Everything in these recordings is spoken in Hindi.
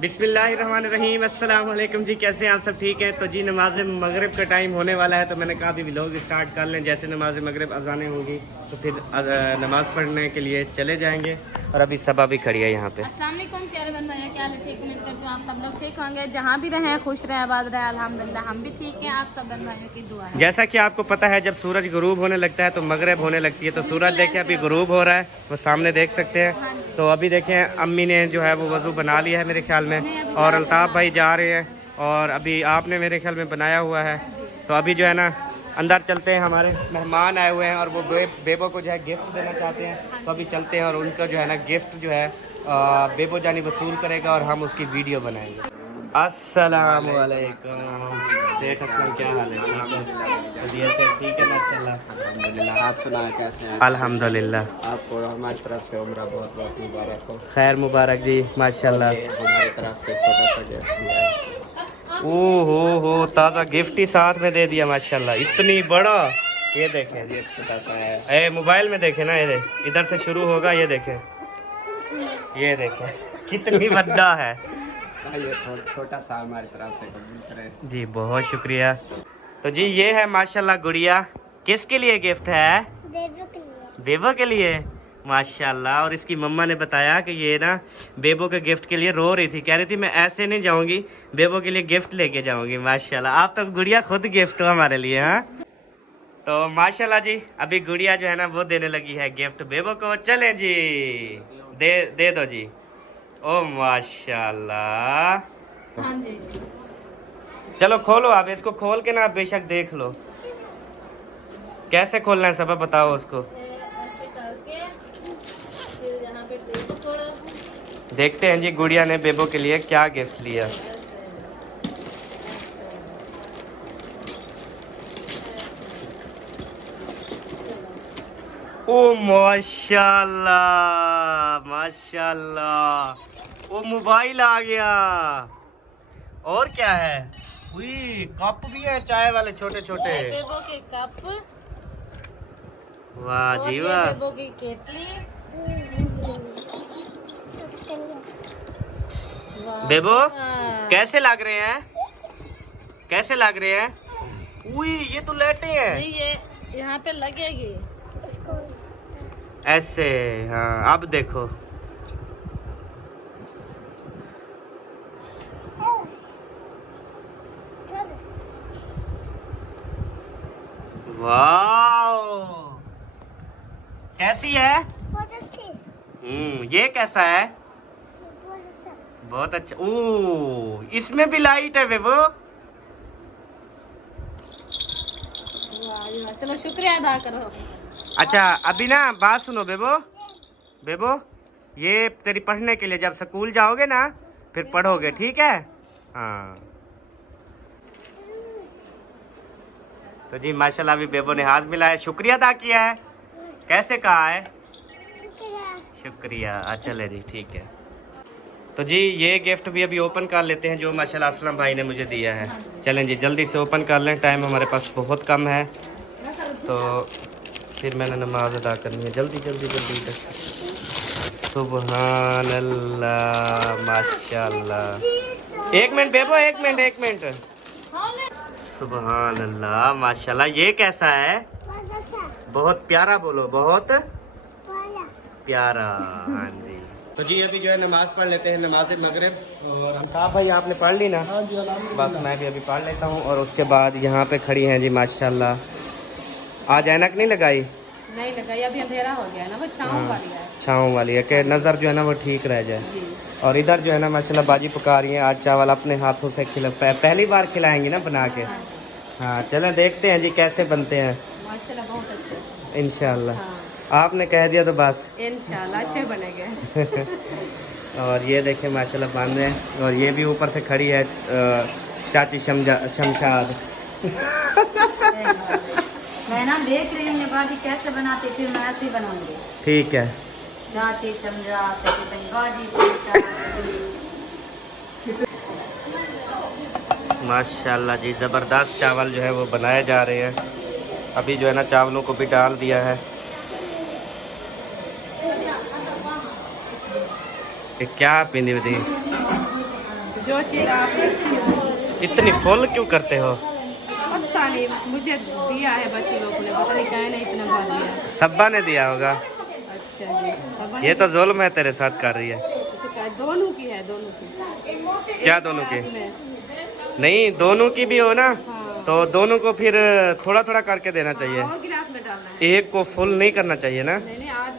बिस्मिल्लाहिर्रहमानिर्रहीम, अस्सलाम वालेकुम जी। कैसे हैं आप सब? ठीक है। तो जी नमाज मगरिब का टाइम होने वाला है, तो मैंने कहा अभी व्लॉग स्टार्ट कर लें। जैसे नमाज मगरिब अज़ानें होंगी तो फिर नमाज़ पढ़ने के लिए चले जाएंगे। और अभी सबा भी खड़ी है यहाँ पे। अस्सलाम वालेकुम प्यारे बंदा, क्या हाल है? ठीक, उम्मीद करती हूँ आप सब लोग ठीक होंगे। जहाँ भी रहें खुश रहें, आबाद रहें। अल्हम्दुलिल्लाह हम भी ठीक हैं। आप सब बंद भाइयों की दुआ है। जैसा कि आपको पता है, जब सूरज गुरूब होने लगता है तो मगरिब होने लगती है। तो सूरज देखें अभी गुरूब हो रहा है, वो सामने देख सकते हैं। तो अभी देखें अम्मी ने जो है वो वज़ू बना लिया है मेरे ख्याल में, और अल्ताफ़ भाई जा रहे हैं। और अभी आपने मेरे ख्याल में बनाया हुआ है। तो अभी जो है ना अंदर चलते हैं, हमारे मेहमान आए हुए हैं और वो बेबो को जो है गिफ्ट देना चाहते हैं। तो अभी चलते हैं और उनका जो है ना गिफ्ट जो है बेबो जानी वसूल करेगा और हम उसकी वीडियो बनाएंगे। अस्सलाम वालेकुम सेठ असलम, क्या हाल है? ठीक है, ठीक है माशाल्लाह। अल्हम्दुलिल्लाह। आप सुना कैसे हैं? अल्हम्दुलिल्लाह। आपको हमारी तरफ से उम्र बहुत बहुत मुबारक हो। खैर मुबारक जी, माशाल्लाह। हमारी तरफ से छोटा सा गिफ्ट दिया है। हो ताज़ा गिफ्ट ही साथ में दे दिया माशाल्लाह, इतनी बड़ा। ये देखें ये छोटा सा है। मोबाइल में देखें ना, ये इधर से शुरू होगा। ये देखें कितनी बड़ा है। ये छोटा सा हमारी तरफ से कबूल करें जी, बहुत शुक्रिया। तो जी ये है माशाल्लाह गुड़िया। किसके लिए गिफ्ट है? बेबो के लिए माशाल्लाह। और इसकी मम्मा ने बताया कि ये ना बेबो के गिफ्ट के लिए रो रही थी, कह रही थी मैं ऐसे नहीं जाऊंगी, बेबो के लिए गिफ्ट लेके जाऊंगी। माशाल्लाह, आप तो गुड़िया खुद गिफ्ट हो हमारे लिए। हाँ, तो माशाल्लाह जी अभी गुड़िया जो है ना वो देने लगी है गिफ्ट बेबो को। चले जी, दे दो जी। ओ माशाल्लाह। हाँ जी, चलो खोलो, आप इसको खोल के ना बेशक देख लो कैसे खोलना है। सब बताओ उसको। ऐसे करके फिर यहाँ पे देखो थोड़ा। देखते हैं जी गुड़िया ने बेबो के लिए क्या गिफ्ट लिया। ओ माशाल्लाह माशाल्लाह, वो मोबाइल आ गया। और क्या है? उई, कप भी है चाय वाले छोटे छोटे। बेबो के कप, वाह और जी ये वाह। बेबो की केतली। वाह बेबो वाह। कैसे लग रहे हैं? कैसे लग रहे हैं? उई, ये तो लेटे हैं नहीं, ये यहाँ पे लगेगी। ऐसे। हाँ, अब देखो। वाह, कैसी है? ये कैसा है? बहुत अच्छा। ओ, इसमें भी लाइट है बेबो। वाह जी वाह। चलो शुक्रिया अदा करो। अच्छा अभी ना बात सुनो बेबो। बेबो, ये तेरी पढ़ने के लिए, जब स्कूल जाओगे ना फिर पढ़ोगे, ठीक है? हाँ। तो जी माशाल्लाह अभी बेबो ने हाथ मिलाया, शुक्रिया अदा किया है। कैसे कहा है? शुक्रिया। अच्छा ले जी, ठीक है। तो जी ये गिफ्ट भी अभी ओपन कर लेते हैं जो माशाल्लाह असलम भाई ने मुझे दिया है। चलें जी जल्दी से ओपन कर लें, टाइम हमारे पास बहुत कम है। तो फिर मैंने नमाज अदा करनी है, जल्दी जल्दी जल्दी। सुबहान अल्लाह माशाल्लाह। एक मिनट बेबो, एक मिनट। सुबहान अल्लाह माशाल्लाह। ये कैसा है? बहुत प्यारा, बोलो बहुत प्यारा। हाँ जी। तो जी अभी जो है नमाज पढ़ लेते हैं, नमाज मगरिब। और अल्ताफ भाई आपने पढ़ ली ना? हाँ जी, बस मैं भी अभी पढ़ लेता हूँ। और उसके बाद यहाँ पे खड़ी हैं जी माशाल्लाह। आज ऐनक नहीं लगाई? नहीं लगाई, अभी अंधेरा हो गया ना, वो छाँव वाली है। छाँव वाली है कि नज़र जो है ना वो ठीक रह जाए। जी। और इधर जो है ना माशाल्लाह बाजी पका रही हैं आज चावल अपने हाथों से पहली बार खिलाएंगी ना बना के। हाँ चलें देखते हैं जी कैसे बनते हैं। माशाल्लाह बहुत अच्छे। इंशाल्लाह। हाँ। आपने कह दिया तो बस इंशाल्लाह अच्छे बनेंगे। और ये देखें माशाल्लाह बन रहे हैं। और ये भी ऊपर से खड़ी है चाची शमशाद। मैं ना देख रही हूँ ये बाजी कैसे बनाते, फिर मैं ऐसे ही बनाऊंगी। ठीक है। चाची शमशाद, बाजी शमशाद। माशाल्लाह जी ज़बरदस्त चावल जो है वो बनाए जा रहे हैं। अभी जो है ना चावलों को भी डाल दिया है। ये क्या पीनी थी? जो चीज़ आपने इतनी फुल क्यों करते हो? पता नहीं, मुझे दिया है बच्चे लोगों ने, पता नहीं क्या नहीं इतना भर दिया। सब्बा ने दिया होगा। अच्छा जी, सब ये तो जुल्म है तेरे साथ कर रही है। दोनों की है, दोनों की। क्या दोनों की? नहीं, दोनों की भी हो ना, तो दोनों को फिर थोड़ा थोड़ा करके देना चाहिए। और गिलास में डालना है। एक को फुल नहीं करना चाहिए ना। नहीं आज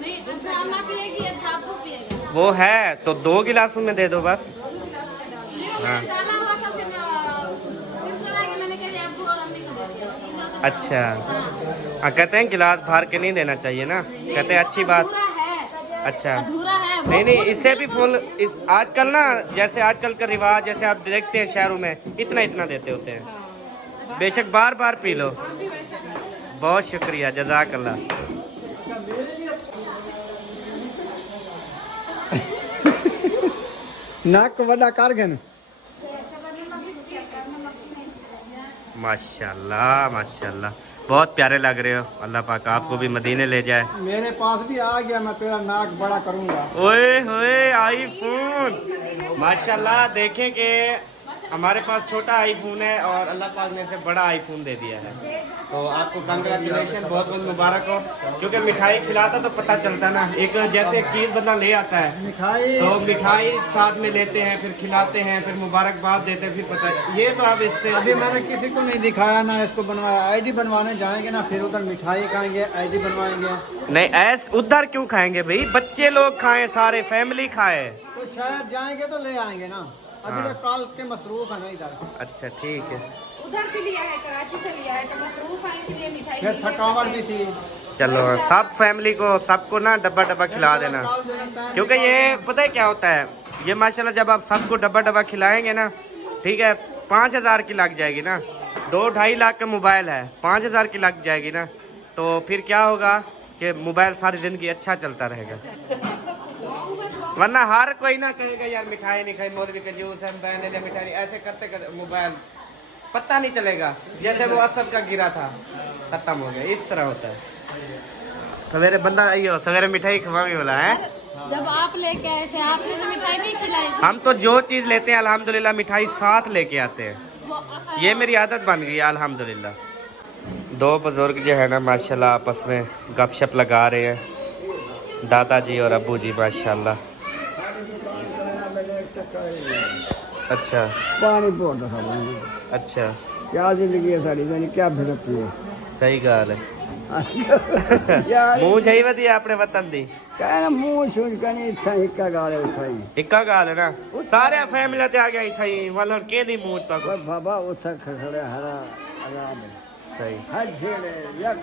नहीं, अम्मा पिएगी या थापू पिएगा? वो है तो 2 गिलासों में दे दो बस। हाँ अच्छा, हाँ कहते हैं गिलास भर के नहीं देना चाहिए ना, कहते हैं अच्छी बात। अच्छा अधूरा है वो। नहीं नहीं, इससे भी फुल इस आजकल ना, जैसे आजकल का रिवाज, जैसे आप देखते हैं शहरों में इतना इतना देते होते हैं। बेशक बार बार पी लो। बहुत शुक्रिया, जज़ाकल्लाह। नाक वड़ा कारगन। माशाल्लाह माशाल्लाह, बहुत प्यारे लग रहे हो। अल्लाह पाक आपको भी मदीने ले जाए। मेरे पास भी आ गया, मैं तेरा नाक बड़ा करूंगा। ओए होए आईफोन, माशाल्लाह। देखें कि हमारे पास छोटा आईफोन है और अल्लाह पाक ने इसे बड़ा आईफोन दे दिया है, तो आपको कंग्रेचुलेशन, बहुत बहुत मुबारक हो। क्योंकि मिठाई खिलाता तो पता चलता ना, एक जैसे एक चीज़ बंदा ले आता है मिठाई तो मिठाई साथ में लेते हैं, फिर खिलाते हैं, फिर मुबारकबाद देते हैं, फिर पता ये तो आप इससे अभी मैंने किसी को नहीं दिखाया ना इसको बनवाया। आईडी बनवाने जाएंगे ना, फिर उधर मिठाई खाएंगे, आईडी बनवाएंगे। नहीं ऐस उधर क्यों खाएंगे भाई, बच्चे लोग खाएं, सारे फैमिली खाए। तो शायद जाएंगे तो ले आएंगे ना, अभी तो कल के मसरूफ है ना इधर। अच्छा ठीक है, उधर भी लिया है, कराची से लिया है, तो मसरूफ है इसलिए मिठाई फिर थकावट भी थी। चलो सब फैमिली को सबको ना डब्बा डब्बा खिला देना, क्योंकि ये पता है क्या होता है, ये माशाल्लाह जब आप सबको डब्बा डब्बा खिलाएंगे ना, ठीक है, 5000 की लग जाएगी ना, 2-2.5 लाख का मोबाइल है, 5000 की लग जाएगी ना, तो फिर क्या होगा कि मोबाइल सारी ज़िंदगी अच्छा चलता रहेगा। वरना हर कोई ना कहेगा यार मिठाई नहीं खाई, मौलवी का जूस है, बहने ने मिठाई, ऐसे करते करते मोबाइल पता नहीं चलेगा, जैसे वो असद का गिरा था, खत्म हो गया। इस तरह होता है। सवेरे बंदा आइयो, सवेरे मिठाई खवावी वाला है। जब आप लेके आए थे आपने तो मिठाई नहीं खिलाई थी। हम तो जो चीज़ लेते हैं अल्हम्दुलिल्लाह मिठाई साथ लेके आते हैं, ये मेरी आदत बन गई है अल्हम्दुलिल्लाह। 2 बुजुर्ग जो है ना माशाल्लाह आपस में गपशप लगा रहे हैं, दादाजी और अब्बू जी माशाल्लाह। अच्छा पानी बोल रहा था। अच्छा क्या जिंदगी है सारी, यानी क्या भिड़ती है। सही गाल है। यार मूंछ ही वधिया अपने वतन दी, कहना मुंह सूझ का नहीं इतना हिक्का गाल है उठाई। इक्का गाल है ना, सारे फैमिली ते आ गया इथाई वाला के दी मूंछ तक। ओए बाबा उठा खड़े हरा आराम है। सही हर छेड़े यक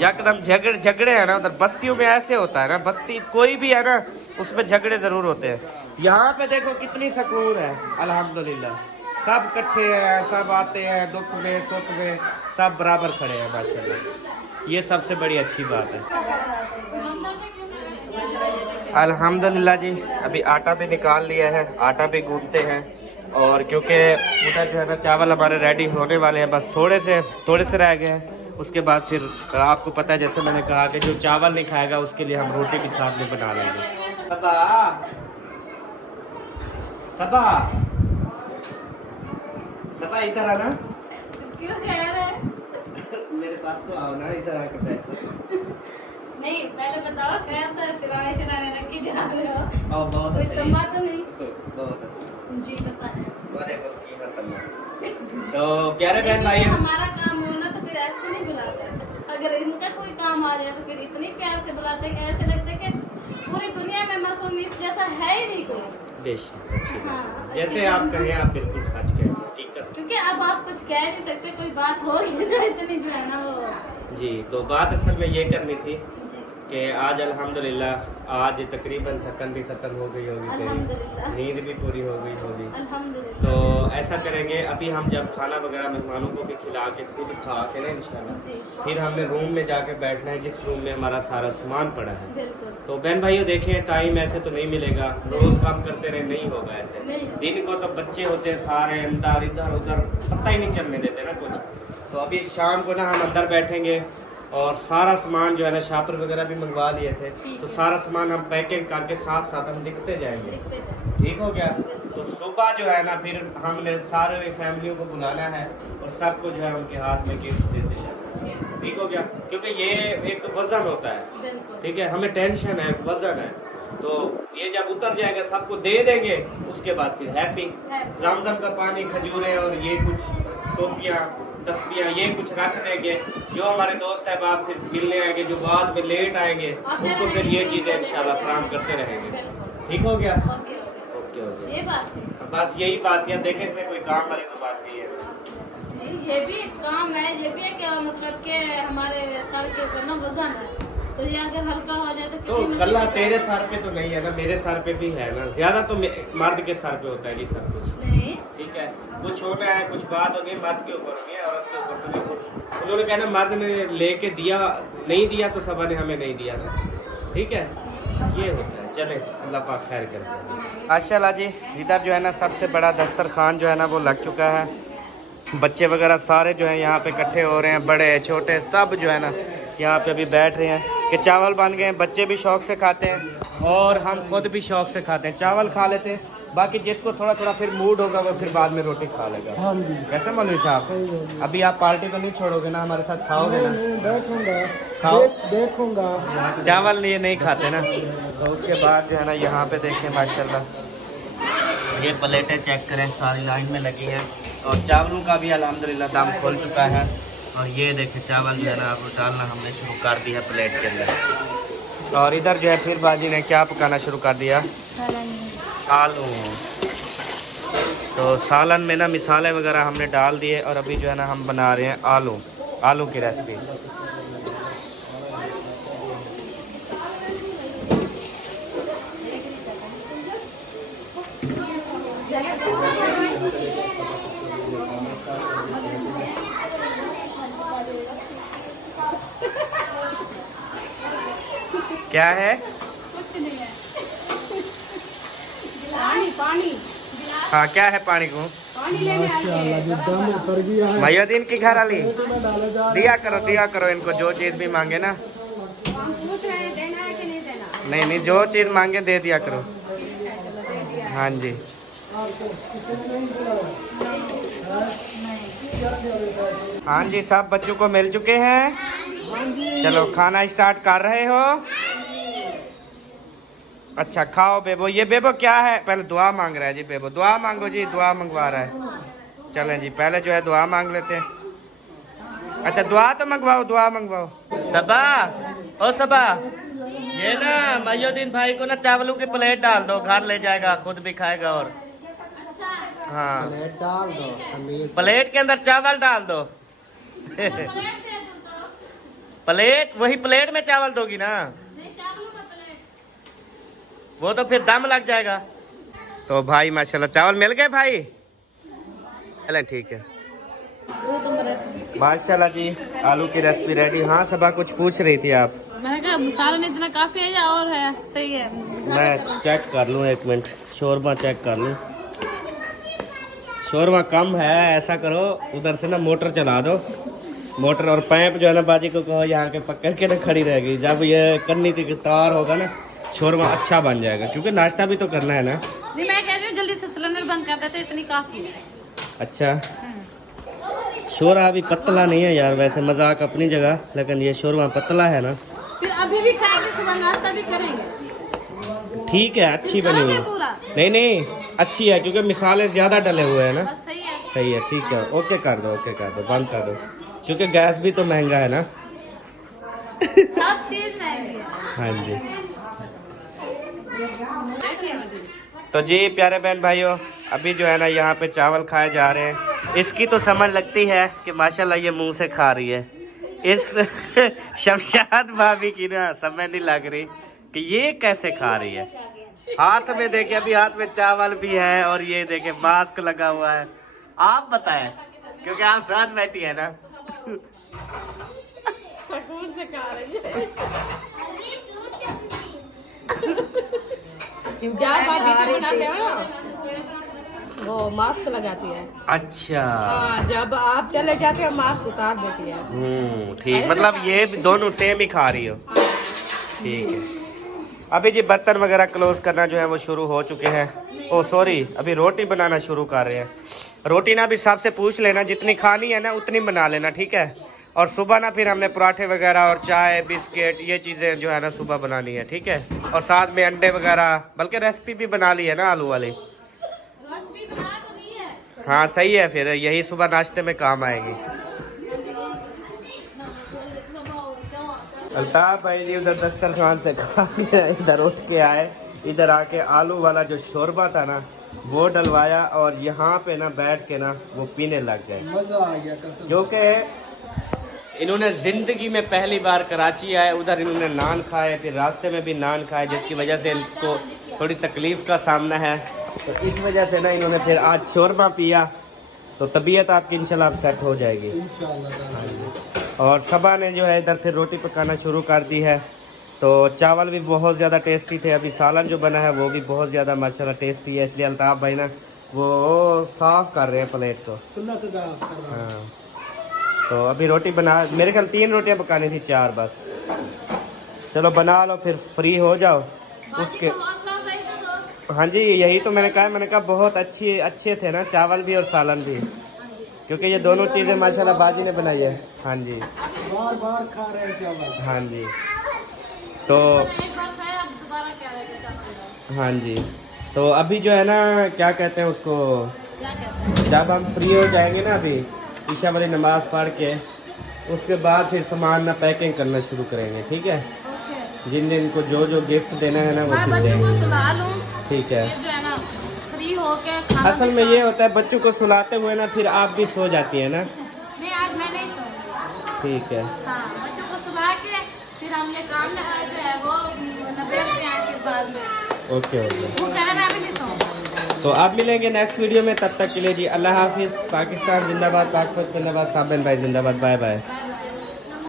यकदम झगड़े है ना उधर। बस्तियों में ऐसे होता है ना, बस्ती कोई भी है ना उसमें झगड़े जरूर होते हैं। यहाँ पे देखो कितनी सुकून है अल्हम्दुलिल्लाह, सब इकट्ठे हैं, सब आते हैं, दुख में सुख में सब बराबर खड़े हैं माशाल्लाह। ये सबसे बड़ी अच्छी बात है अल्हम्दुलिल्लाह जी। अभी आटा भी निकाल लिया है, आटा भी गूंथते हैं, और क्योंकि उधर जो है ना चावल हमारे रेडी होने वाले हैं, बस थोड़े से रह गए हैं। उसके बाद फिर आपको पता है जैसे मैंने कहा कि जो चावल नहीं खाएगा उसके लिए हम रोटी भी साथ में बना लेंगे। सबा सबा इधर आना। क्यों कह रहे हैं? मेरे पास तो आओ ना, इधर आकर बैठो। नहीं पहले बताओ, क्या तो सिवाय शराने रख के जा रहे हो? और बहुत कोई सही, तम्मा तो नहीं? बहुत सही। जी बताएं। बड़े वक्त की तम्मा। तो प्यारे बहन भाई, हमारा काम हो ना तो फिर ऐसे नहीं बुलाते। अगर इनका कोई काम आ जाए तो फिर इतने प्यार से बुलाते हैं कि ऐसे लगता है कि पूरी दुनिया में मासूम इस जैसा है ही नहीं कोई। बेशक अच्छी बात। हाँ, जैसे अच्छी आप बात। कहें आप बिल्कुल सच कह रहे हैं, ठीक है। क्योंकि अब आप कुछ कह नहीं सकते, कोई बात होगी तो इतनी जो है ना वो। जी तो बात असल में ये करनी थी जी कि आज अल्हम्दुलिल्लाह आज तकरीबन थकन भी खत्म हो गई होगी, अल्हम्दुलिल्लाह, नींद भी पूरी हो गई होगी। अल्हम्दुलिल्लाह। तो ऐसा करेंगे, अभी हम जब खाना वगैरह मेहमानों को भी खिला के खुद खा के ना इंशाल्लाह, जी फिर हमने रूम में जाके बैठना है जिस रूम में हमारा सारा सामान पड़ा है। बिल्कुल। तो बहन भाइयों देखें, टाइम ऐसे तो नहीं मिलेगा, रोज काम करते रहे नहीं होगा ऐसे। नहीं। दिन को तो बच्चे होते हैं सारे अंदर इधर उधर, पता ही नहीं चलने देते ना कुछ। तो अभी शाम को ना हम अंदर बैठेंगे और सारा सामान जो है ना शापर वगैरह भी मंगवा लिए थे, ठीक तो है। सारा सामान हम पैकिंग करके साथ साथ हम दिखते जाएंगे। दिखते जाए। ठीक हो गया। तो सुबह जो है ना फिर हमने सारे फैमिलियों को बुलाना है और सबको जो है उनके हाथ में गिफ्ट देते जाए। ठीक हो गया, क्योंकि ये एक वजन होता है। बिल्कुल। ठीक है, हमें टेंशन है, वजन है, तो ये जब उतर जाएगा सबको दे देंगे, उसके बाद फिर हैप्पी। जमजम का पानी, खजूरें और ये कुछ टोपियाँ, तस्बियाँ, ये कुछ रख देंगे। जो हमारे दोस्त अहबाब फिर मिलने आएंगे, जो बाद में लेट आएंगे, उनको फिर ये चीज़ें इंशाल्लाह फराहम करते रहेंगे। ठीक हो गया। ओके ओके ओके, ये बात है। बस यही बात है। देखें, इसमें कोई काम वाली तो बात नहीं है। नहीं, ये भी एक काम है, ये भी एक मतलब के हमारे सर के ऊपर ना वजन है, तो ये अगर हल्का हो जाए तो तो कितनी कल्ला मुश्किल तेरे सर पे तो नहीं है ना, मेरे सर पे भी है ना। ज्यादा तो मर्द के सर पे होता है ये सब कुछ। नहीं। ठीक है, कुछ होना है, कुछ बात होनी है, मर्द के ऊपर होनी है, औरत के ऊपर तो नहीं। उन्होंने कहना मर्द ने लेके दिया, नहीं दिया तो सबा ने हमें नहीं दिया ना। ठीक है, ये होता है। चले, अल्लाह पाक खैर करे। माशाल्लाह जी, इधर जो है ना सबसे बड़ा दस्तरखान जो है ना वो लग चुका है। बच्चे वगैरह सारे जो है यहाँ पे इकट्ठे हो रहे हैं, बड़े छोटे सब जो है ना यहाँ पे अभी बैठ रहे हैं कि चावल बन गए हैं। बच्चे भी शौक से खाते हैं और हम खुद भी शौक से खाते हैं। चावल खा लेते हैं, बाकी जिसको थोड़ा थोड़ा फिर मूड होगा वो फिर बाद में रोटी खा लेगा। हाँ जी, कैसे मौलवी साहब, अभी आप पार्टी तो नहीं छोड़ोगे ना, हमारे साथ खाओगे ना? देखूंगा, खाओ। देखूंगा। चावल ये नहीं खाते ना। तो उसके बाद जो है ना यहाँ पे देखें माशाल्लाह, ये प्लेटें चेक करें, सारी लाइन में लगी हैं और चावलों का भी अल्हम्दुलिल्लाह दाम खुल चुका है। और ये देखें चावल जो है ना अब डालना हमने शुरू कर दिया प्लेट के अंदर। और इधर जो है फिर बाजी ने क्या पकाना शुरू कर दिया, आलू। तो सालन में ना मिसाले वगैरह हमने डाल दिए और अभी जो है ना हम बना रहे हैं आलू की रेसिपी। क्या है? कुछ नहीं है। पानी हाँ, क्या है पानी को? पानी लेने आए। मयुद्दीन की घर वाली, दिया करो इनको जो चीज़ भी मांगे ना। पूछ रहे हैं देना है कि नहीं देना? नहीं, जो चीज़ मांगे दे दिया करो। हाँ जी। हाँ जी, सब बच्चों को मिल चुके हैं। चलो खाना स्टार्ट कर रहे हो? अच्छा खाओ बेबो। ये बेबो क्या है, पहले दुआ मांग रहा है जी बेबो। दुआ मांगो जी, दुआ मंगवा रहा है। चलें जी, पहले जो है दुआ मांग लेते हैं। अच्छा दुआ तो मंगवाओ, दुआ मंगवाओ। सबा, ओ सबा, ये ना मयुद्दीन भाई को ना चावलों की प्लेट डाल दो, घर ले जाएगा, खुद भी खाएगा। और हाँ, डाल दो प्लेट के अंदर चावल डाल दो। प्लेट, वही प्लेट में चावल दोगी ना, वो तो फिर दम लग जाएगा। तो भाई माशाल्लाह चावल मिल गए भाई। चलें ठीक है। माशाल्लाह जी, आलू की रेसिपी रेडी। हाँ सबा, कुछ पूछ रही थी आप? मैंने कहा मसाला नहीं इतना काफी है या और है? सही है। मैं चेक कर लूँ, एक मिनट, शोरमा चेक कर लूँ। शोरमा कम है, ऐसा करो उधर से ना मोटर चला दो, मोटर और पाइप जो है ना बाजी को कहो यहाँ के पकड़ के ना खड़ी रहेगी। जब ये करनी थी तार होगा ना, शोरमा अच्छा बन जाएगा, क्योंकि नाश्ता भी तो करना है ना। नहीं, मैं कह रही हूँ जल्दी से सिलेंडर बंद कर देते, इतनी काफी है। अच्छा, शोरा अभी पतला नहीं है यार, वैसे मजाक अपनी जगह, लेकिन ये शोरमा पतला है ना। फिर अभी भी खाएंगे, सुबह नाश्ता भी करेंगे। ठीक है, अच्छी बनी हुई। पूरा नहीं अच्छी है, क्योंकि मिसाले ज्यादा डले हुए हैं ना। बस सही है। सही है, ठीक है। ओके कर दो, बंद कर दो, क्योंकि गैस भी तो महंगा है ना। सब चीज महंगी है। हाँ जी। तो जी प्यारे बहन भाइयों, अभी जो है ना यहाँ पे चावल खाए जा रहे हैं। इसकी तो समझ लगती है कि माशाल्लाह ये मुंह से खा रही है। इस शमशाद भाभी की ना समझ नहीं लग रही कि ये कैसे खा रही है। हाथ में देखे, अभी हाथ में चावल भी है और ये देखे मास्क लगा हुआ है। आप बताएं, क्योंकि आप साथ बैठी है ना। सुकून से खा रही है। वो मास्क लगाती है। अच्छा। हाँ, जब आप चले जाते हो मास्क उतार देती है। ठीक, मतलब ये भी दोनों सेम ही खा रही हो। ठीक है। अभी जी बर्तन वगैरह क्लोज करना जो है वो शुरू हो चुके हैं। ओ सॉरी, अभी रोटी बनाना शुरू कर रहे हैं। रोटी ना भी सबसे पूछ लेना, जितनी खानी है ना उतनी बना लेना, ठीक है। और सुबह ना फिर हमने पराठे वगैरह और चाय बिस्किट ये चीज़ें जो है ना सुबह बनानी है, ठीक है। और साथ में अंडे वगैरह, बल्कि रेसिपी भी बना ली है ना आलू वाली। हाँ सही है, फिर यही सुबह नाश्ते में काम आएगी। अल्ताफ भाई जी उधर दस्तरखान से खा के इधर उठ के आए, इधर आके आलू वाला जो शोरबा था ना वो डलवाया और यहाँ पे ना बैठ के ना वो पीने लग गए। मजा आ गया कसम। जो कि इन्होंने ज़िंदगी में पहली बार कराची आए, उधर इन्होंने नान खाए, फिर रास्ते में भी नान खाए, जिसकी वजह से इनको थोड़ी तकलीफ़ का सामना है। तो इस वजह से ना इन्होंने फिर आज शोरबा पिया, तो तबीयत आपकी इंशाल्लाह सेट हो जाएगी। और सबा ने जो है इधर फिर रोटी पकाना शुरू कर दी है। तो चावल भी बहुत ज़्यादा टेस्टी थे, अभी सालन जो बना है वो भी बहुत ज़्यादा माशाल्लाह टेस्टी है, इसलिए अल्ताफ भाई ना वो साफ़ कर रहे हैं प्लेट को। हाँ, तो अभी रोटी बना, मेरे ख्याल 3 रोटियां पकानी थी, 4 बस। चलो बना लो फिर फ्री हो जाओ उसके। हाँ जी, यही तो मैंने कहा बहुत अच्छे थे ना चावल भी और सालन भी, क्योंकि ये दोनों चीज़ें माशाल्लाह बाजी ने बनाई है। हाँ जी, बार खा रहे हैं चावल। हाँ जी, तो हाँ जी, तो अभी जो है ना क्या कहते हैं उसको, जब हम फ्री हो जाएंगे ना अभी ईशा वाली नमाज पढ़ के, उसके बाद फिर सामान ना पैकिंग करना शुरू करेंगे, ठीक है। जिन दिन को जो जो गिफ्ट देना है ना वो मैं बच्चों को सुला लूं, ठीक है। फिर जो है ना फ्री होके खाना असल में ये होता है बच्चों को सुलाते हुए ना फिर आप भी सो जाती है ना। नहीं, आज मैं नहीं सोऊंगी। ठीक है। हाँ, बच्चों को सुला के फिर हम ये काम जो है वो नबेड़ते हैं के बाद में। ओके ओके, वो कह रहा मैं अभी नहीं सोऊंगी। तो आप मिलेंगे नेक्स्ट वीडियो में, तब तक के लिए जी अल्लाह हाफिज़। पाकिस्तान जिंदाबाद, पाक जिंदाबाद, साबिन भाई जिंदाबाद, बाय बाय।